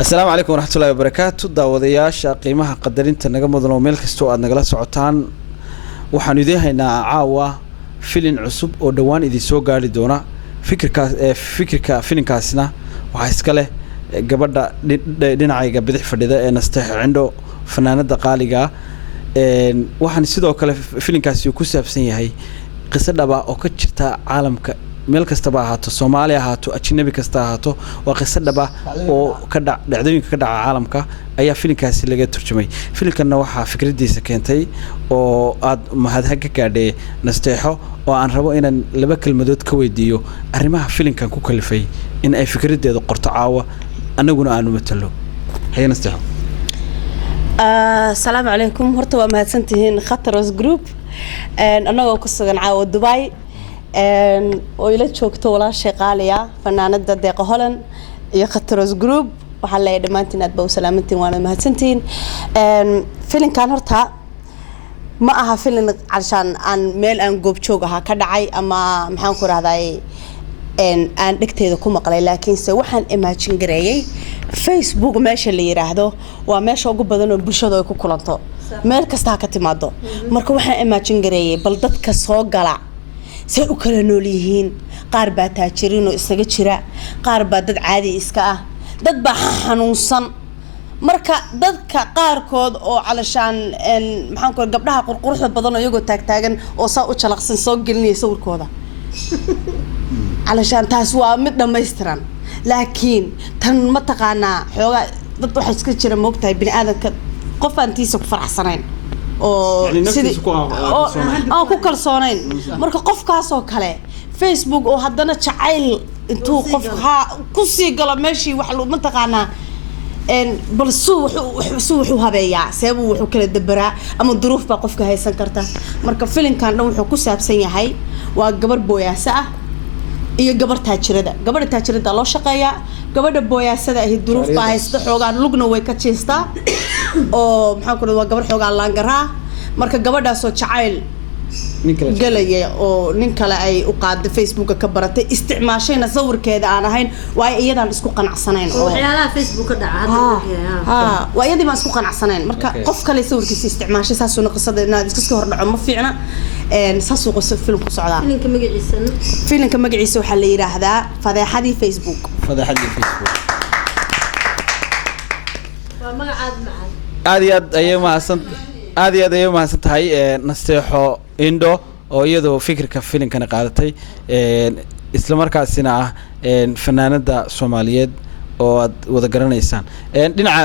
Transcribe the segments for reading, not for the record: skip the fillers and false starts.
السلام عليكم ورحمة الله وبركاته داودياشا قيمها قدرين تنقمضنا وميل كستو أدنا قلا سعوتان waxaanu idin haynaa caawa filin cusub oo dhawaan idin soo gaari doona fikirka filinkaasna waxa iska leh gabadha dhinacayga bidix fadhida ee Nasteex Cindo fanaanada qaaliga waxaan sidoo kale filinkaasi ku saabsan yahay qiso dhaba oo ka jirta caalamka meel kasta ba ahaato Soomaaliya ahaato ajnabi kasta ahaato waa qiso dhaba oo ka dhacdooyinka ka dhaca caalamka ayaa filinkaasi laga turjumay filinkan waxa fikradiisa keentay oo aad mahadha ka gaadhay Nasteexo oo aan rabo inaan laba kelmadood ka weydiiyo arrimaha filinkan ku kalifay in ay fikradeedu qorto caawa anaguna aanu matalo hay Nasteexo السلام عليكم horta waa mahadsantihiin Khataros Group anagoo ku sugan caawa Dubai oo ila joogto walaashay qaaliya fanaanada Deeqa Holland iyo Khataros Group waxa la dhamaantiin aad baa u salaamantiin waana mahadsantiin filinkan horta ma aha filin calashan aan meel aan goob joog aha ka dhacay ama maxaan ku raahday aan dhigteeda ku maqlay laakiin se waxaan imagine gareeyay Facebook meesha la yiraahdo waa meesha ugu badan oo bulshada ay ku kulanto meel kasta ka timaado marka waxaan imagine gareeyay bal dadka soo gala say u kala nool yihiin qaar baa taajiriin oo isaga jira qaar baa dad caadi iska ah dad baa xanuunsan marka dadka qaarkood oo calashaan maxaan ku gabdhaha qurquruxda badan oo iyagoo taagtaagan oo saa u jalaqsan soo gelinay sawirkooda calashaan taas waa mid dhameystiran laakiin tan ma taqaanaa xoogaa dad waxa iska jira moogtahay bini aadamka qof aantiisa ku faraxsanayn oo sidii oo ku kalsoonayn marka qofkaas oo kale Facebook oo haddana jacayl intuu qof ku sii galo meeshii wax loo ma taqaanaa bal wuxuu habeeyaa sabab wuxuu kala dabaraa ama duruuf baa qofka haysan karta marka filinkan dhan wuxuu ku saabsan yahay waa gabar booyaasa ah iyo gabar taajirada loo shaqeeyaa gabadha booyaasada ah duruuf baa haysta xoogaan lugna way ka jeestaa oo maxaan ku waa gabar xoogaan laangaraa marka gabadhaas oo jacayl galaya oo nin kale ay u qaaday Facebook ka baratay isticmaashayna sawirkeeda aan ahayn waa iyadaan isku qanacsanayn oo waxyaalaha Facebook ka dhaca hadda waa iyadii ma isku qanacsanayn marka qof kale sawirkiisa isticmaashay saasuna qisada inaad iska hor dhaco ma fiicna saasuu qoso film ku socdaa filimka magaciisa waxa la yiraahdaa fadeexadii Facebook waa magacaad macaan aad iyo aad ayay mahadsan tahay Nasteexo Cindo oo iyadoo fikirka filimkan qaadatay isla markaasina ah fanaanada Soomaaliyeed oo aad wada garanaysaan dhinaca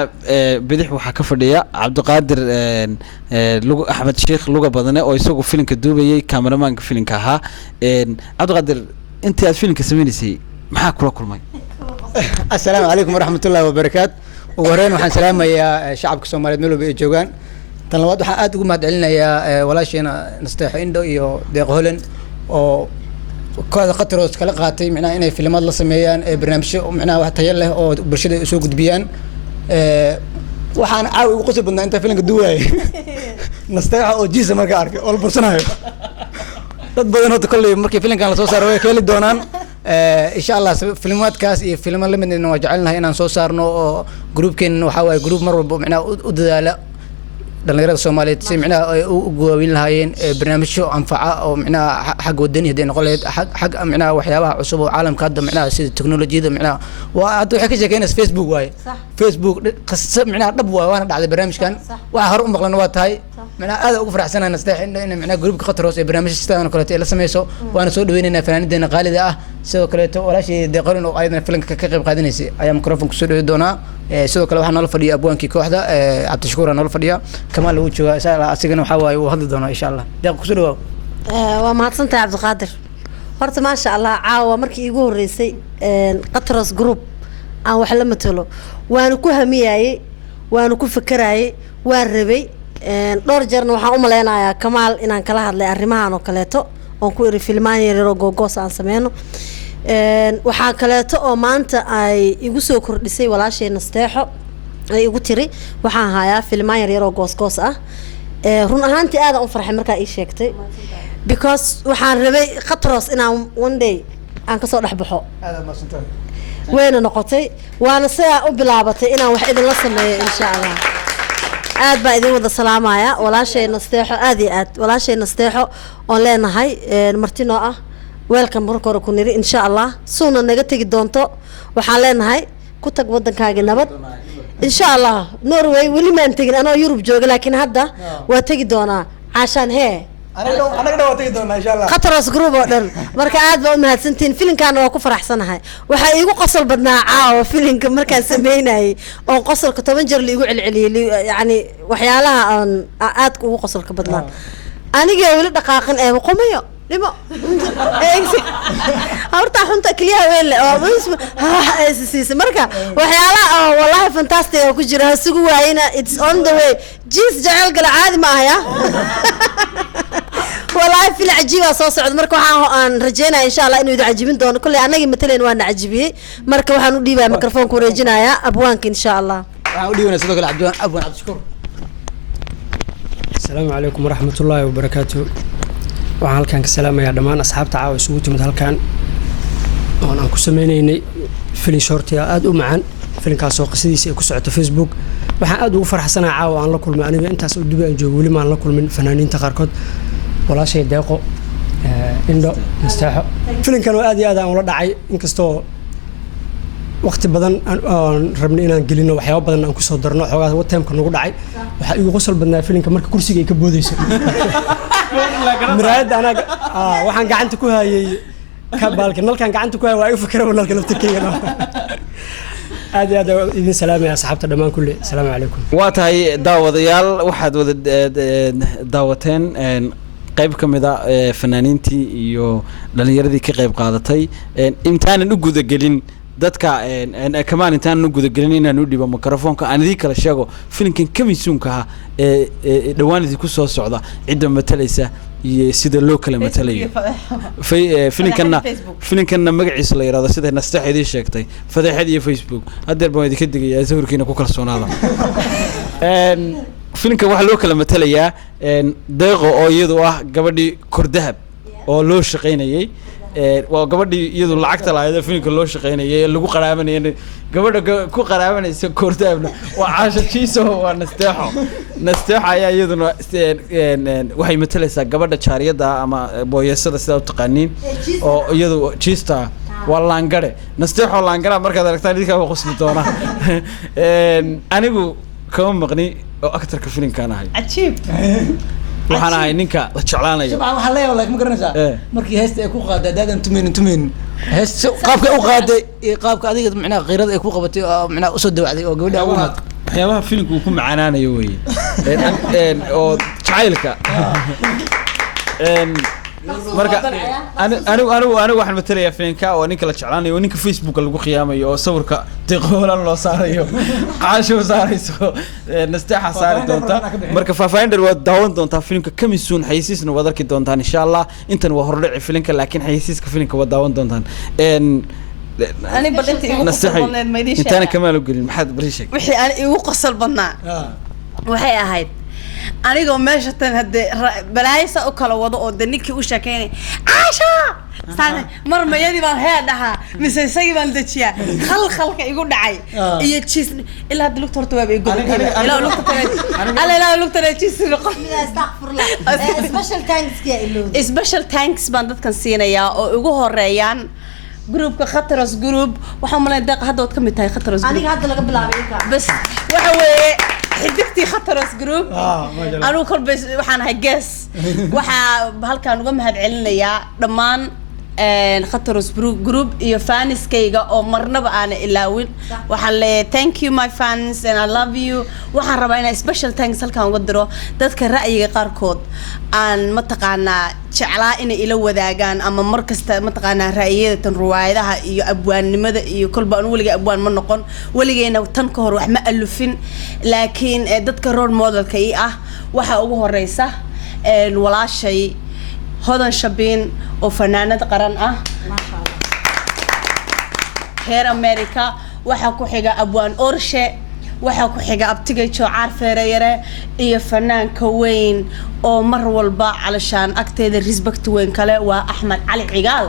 bidix waxa ka fadhiya Cabdiqaadir Axmed Sheekh luga badane oo isagu filimka duubayay cameramanka filimka ahaa Cabdiqaadir intii aad filimka sameysay maxaa kula kulmay Assalaamu alaykum warahmatullaahi wabarakaatuh وورين وحن سلام يا شعب الصومالي ملو بيجوان تنلواد وحن أدقو ما دعلنا يا ولاشينا Nasteex Cindo iyo Deeqa Holland oo كذا قطرات كلا قاتي معنا إنه فيلمات الله سميان برنامج معنا واحد تيله أو برشة سوق دبيان وحن عاوي قصب إن أنت فيلم قدوة Nasteex أو جيزة ما كارك أول برسنا هاي تبغى تقول لي مركي فيلم كان لصوص روي كل دونان إن شاء الله فيلمات كاس فيلم اللي من إنه جعلنا هنا نصوص صارنا جروب كن وحاول جروب مرة معنا ودلا دلنا الصومالية سمعنا وقوين لهاين برنامج شو أنفعه أو معنا حق الدنيا دين قلت حق معنا وحيابها عصب وعالم كذا معنا سيد التكنولوجيا ده معنا وعدو حكي زي كأنه فيسبوك واي فيسبوك قصة معنا ربوا وانا على برنامج كان وهرب مقلنوات هاي معنا هذا أقف رحسنا Nasteex إنه معنا جروب خطروس برنامج استان قلت إلا سميسو وأنا سود ويننا فنان دين قالدة سو قلت ولا شيء دقرن وأيضا فيلم كقرب قادنيسي أيام ميكروفون كسود دونا سو كلا waxaan nala fadhiya abwaanki kooxda Cabdi Shakuur nala fadhiya Kamal uu jooga asigana waxa waay uu hadli doona insha Allah deeq ku soo dhaw waa mahadsantahay Cabdiqaadir horta ma sha Allah caawa markii igu horeysay Khataros Group aan wax la matalo waan ku hamiyay waan ku fikirayay waan rabay dhowr jeerna waxaan u maleynayaa Kamal inaan kala hadlay arrimahan oo kaleeto oo ku iri filmaan yar oo googos aan sameeyno waxaa kaleeto oo maanta ay igu soo kordhisay walaashay Nasteexo ay igu tiri waxaan hayaa filmaan yar oo goosgoos ah run ahaantii aad aan u farxay markaa ii sheegtay because waxaan rabay Khataros inaan one day aan ka soo dhaxbaxo wayna noqotay waana sidaa u bilaabatay inaan wax idinla sameeyo insha allah aad baa idin wada salaamaya walaashayna Nasteexo aad iyo aad walaashayna Nasteexo oo leenahay martino ah welcome marka hore ku niri insha allah suuna naga tagi doonto waxaan leenahay ku tag wadankaaga nabad insha allah Norway wali ma tagin anoo Yurub jooga laakiin hadda waa tagi doonaa عشان هي anaga dhawaatay doonaa insha Allah Qatros group oo dhan marka aad baa u mahadsantiin filimkan waa ku faraxsanahay waxa iigu qosol badnaa caawa filimka markaan sameynay oo qosolka 10 jeer liigu celceliyay yani waxyaalaha aan aad ugu qosolka badnaa aniga wali dhaqaaqan ee qomayo limo horta xunta kaliya weel oo isisiis marka waxyaalaha wallahi fantastic oo ku jira sugu waayina it's on the way jees jacayl gal caadi ma aha والله في العجيبة صوص عد مركو عن رجينا إن شاء الله إنه إذا عجبين دون كل أنا مثلاً وأنا عجبي مركو حنودي بقى ميكروفون كوريجينا يا أبوانك إن شاء الله. ودي وانا صدق العبدوان أبوان عبد الشكور. السلام عليكم ورحمة الله وبركاته. وعلى كان السلام يا دمان أصحاب تعاون سويت مثل كان أنا كسميني فيلم شورتي أدو معن فيلم كاسوق سيدي كسرت فيسبوك وحن أدو فرح سنة عاو عن لكل ما أنا أنت أسود دبي أجولي ما عن لكل من فنانين تقاركت ولا شيء داقو إنه نستحق فيلم كانوا آدي آدم ولا داعي إنكستو وقت بدن ربنا إن نقلنا وحياة بدن أنكو صدرنا حاجات وقتهم كانوا داعي وحيو غسل بدنا فيلم كمرك كرسي جاي كبوديس مراد أنا وحن قاعد تكوها كبالك نال كان قاعد تكوها وأي فكرة ولا كلام تكينا آدي آدم إذن سلام يا صاحبة الدمان كله السلام عليكم واتهاي داوديال واحد ود داوتين qayb ka mid ah fanaaniintii iyo dhalinyaradii ka qayb qaadatay intaanan u guda gelin dadka kamaan intaanan u guda gelin inaan u dhibo mikrofoonka aan idin kala sheego filimkan kamisuunka ah dhawaanadii ku soo socda cidda matalaysa iyo sida loo kala matalayo filimkanna magaciisa la yiraahdo sida Nasteexo idin sheegtay fadeexad iyo Facebook hadeer baan idin ka digayaa sawirkiina ku kalsoonaada filimka waxa loo kala matalayaa deeqo oo iyadu ah gabadhii kordahab oo loo shaqeynayay waa gabadhii iyadu lacagta lahayd filimka loo shaqeynayay lagu qaraabanayay gabadha ku qaraabanaysa kordahabna waa Caasha Jiiso waa Nasteexo ayaa iyaduna waxay matalaysaa gabadha jaariyada ama booyasada sida u taqaaniin oo iyadu jiista waa laangare Nasteexo laangara markaad aragtaan idinka waa qosli doona anigu kama maqni oo aktarka filimkan ahay عجيب waxaan ahay ninka la jeclaanayo شباب waxaa la yaab ma garanaysaa markii heesta ay ku qaaday daadan tumin heest qaabka u qaaday qaabka adiga macna qeyrada ay ku qabatay macna u soo dawacday oo gabadha ugu maad waxyaabaha filimku ku macaanaanayo weeye oo jacaylka marka anigu waxaan matalayaa filimka oo ninka la jeclaanayo ninka Facebook lagu qiyaamayo oo sawirka deeqoolan loo saarayo caasho saarayso Nasteexo saari doonta marka faafaahinta waa daawan doonta filimka kamisuun xayisiisna waad arki doontaan insha Allah intan waa hordhici filimka laakiin xayisiiska filimka waa daawan doontaan أنا بدأت يقول قصل بدنا ما يديش أنت أنا كمان أقول محد بريشك وحي أنا يقول قصل بدنا وحي أهيد أنا جو ماشى هاد بلايس أكل وضع ودنيك وشكاني عاشا استنى مرة ما يدي من هذا مثل سيد الدشيا خلق يقول دعي يتشيس إلا هاد الدكتور توابي يقول لا دكتور لا دكتور يتشيس استغفر الله سبيشال تانكس يا إلو سبيشال تانكس بندت كان سينا يا وجوه الريان جروب كخطرس جروب وحملنا دق هذا وتكمل تاي خطرس جروب أنا هذا اللي قبل عليك بس وحوي حدتي خطرس جروب ما شاء الله أنا كل بس وحنا هجس بهالكان وجم هاد علنا يا ضمان خطرس جروب يو فانس كيجا أو مرنا بأنا إلاوين وحلا thank you my fans and I love you وحنا ربعنا special thanks هالكان قدروا تذكر رأيي قاركود aan mataqaana jeclaa inay ila wadaagaan ama markasta mataqaana raayada ruwaayadaha iyo abwaannimada iyo kulba aan waliga abwaan ma noqon waligeena tan ka hor wax ma alufin laakiin dadka role model-ka ah waxa ugu horeysa walaashay hodan shabiin oo fanaanad qaran ah ma sha Allah heer America waxa ku xiga abwaan Orshe waxa ku xiga abtigay Joocar Feerayare iyo fanaanka weyn oo mar walba calashaan agteeda respect weyn kale waa Axmed Cali Cigaal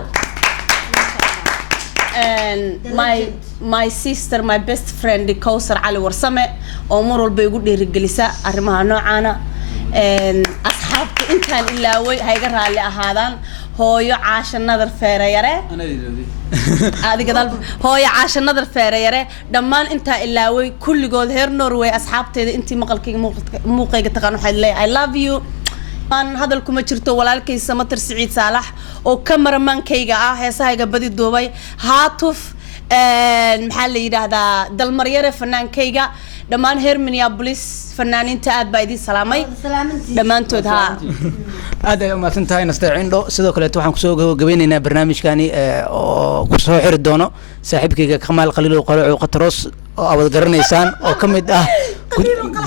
my sister my best friend Kawsar Ali Warsame oo mar walba igu dhiirigelisa arrimaha noocaana asxaabta intaan ilaaway hayga raali ahaadaan hooyo Caasha Nadar Feerayare adiga dal hooyo Caasha Nadar Feerayare dhammaan inta ilaaway kulligood heer Norway asxaabteeda intii maqalkayga muuqayga taqaan waxay leeyahay I love you aan hadal kuma jirto walaalkay Samatar Saciid Saalax oo kamaramankayga ah heesahayga badi duubay haatuf maxaa la yiraahdaa dalmaryare fanaankayga dhammaan heer Minneapolis fanaaniinta aad baa idin salaamay dhamaantood ha aad ay umaasan tahay nasteecindo sidoo kale waxaan ku soo gabagabeynaynaa barnaamijkani oo ku soo xiri doono saaxiibkayga Kamaal Qaliil oo qolo Qatros oo aad garanaysaan oo kamid ah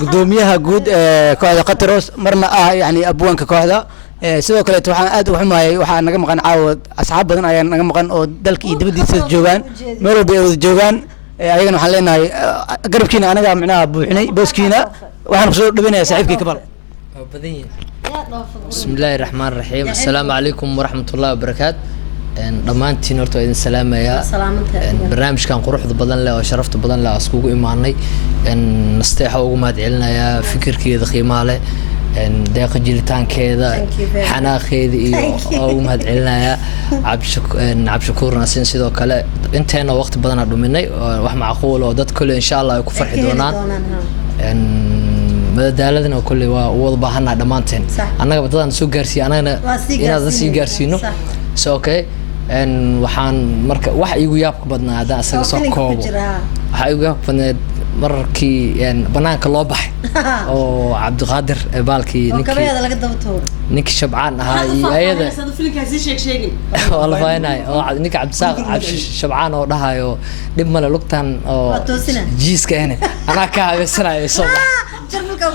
gudoomiyaha guud ee kooxda Qatros marna ah yani abwaanka kooxda sidoo kale waxaan aad u xumaayay waxa naga maqan caawad asxaab badan ayaa naga maqan oo dalka iyo dibadiisa joogan meel walba ay joogan ayagana waxaan leenahay garabkiina anaga macnaha buuxinay booskiina waxaan ku soo dhaweynayaa saaxiibkay Kamaal bismillaahi raxmaani raxiim assalaamu calaykum waraxmatullaahi wabarakaatu dhammaantiin horta idin salaamayaa barnaamijkan quruxda badan leh oo sharafta badan leh iskugu imaanay nasteexa ugu mahad celinayaa fikirkeeda qiimaha leh deeqa jiritaankeeda xanaaqeeda iyo ugu mahad celinayaa cabshakuur naasin sidoo kale inteena waqti badan dhuminay wax macquul oo dad kale insha Allah ay ku farxi doonaan madadaaladana kulli waa wada baahanaa dhamaanteen annaga dadaan soo gaarsiin anagana inaad sii gaarsiino so okay waxaan marka wax igu yaabka badnaa hadda asaga soo koobo waxa igu yaabka badnaa markii banaanka loo baxay oo Cabdiqaadir baalkii ninkii Shabcaan ahaa iyo ayada wala faynay oo ninkii Cabdisaaq Shabcaan oo dhahayo dib male lugtan oo jiiska ana ka habeysanayo soo jarmalka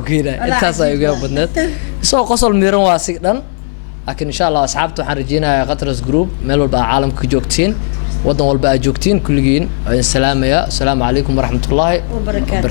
ku geena intaas ay uga badneed soo qosol miran waa si dhan laakiin insha Allah asxaabtu waxaan rajeynayaa Qatros Group meel walba caalamka joogtiin wadan walba aad joogtiin kulligiin salaamaya assalaamu calaykum waraxmatullaahi wabarakaatuh